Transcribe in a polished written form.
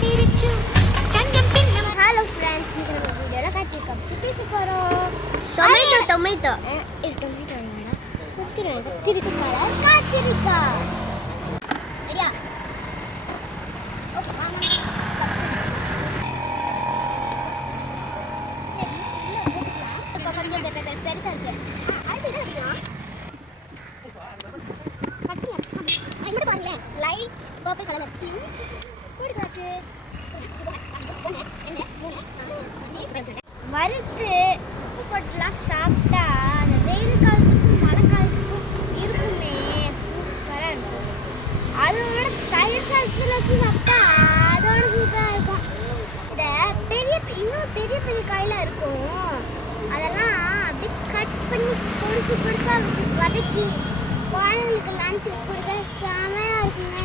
Hello friends, இன்னைக்கு நம்ம வீடியோவில் கத்திரிக்காய் பற்றி பேச போகிறோம். டொமேட்டோ இது டொமேட்டோ இல்லைடா, கத்திரிக்காய் கத்திரிக்காய் சரியா? ஓகே வாங்க. சரி இல்லை போட்டுக்கலாம். இப்போ கொஞ்சம் பெருசாக இருக்கு. அடுத்து என்ன அப்படின்னா பாருங்களேன், லைட் பர்பிள் கலர் போட்டுக்காச்சு. வறுத்து உப்பு போட்டுலாம் சாப்பிட்டா அந்த வெயில் காலத்துக்கும் மழை காலத்துக்கும் இருக்குமே, சூப்பராக இருக்கும். அதோட தயிர் சாதத்தில் வச்சு சாப்பிட்டா அதோட சூப்பராக இருக்கும். இந்த இன்னும் பெரிய பெரிய காயெல்லாம் இருக்கும், அதெல்லாம் அப்படியே கட் பண்ணி பொடிசு பொடிசாக வச்சு வதக்கி குழந்தைங்களுக்கு லஞ்சு கொடுக்க செமையாக இருக்குங்க.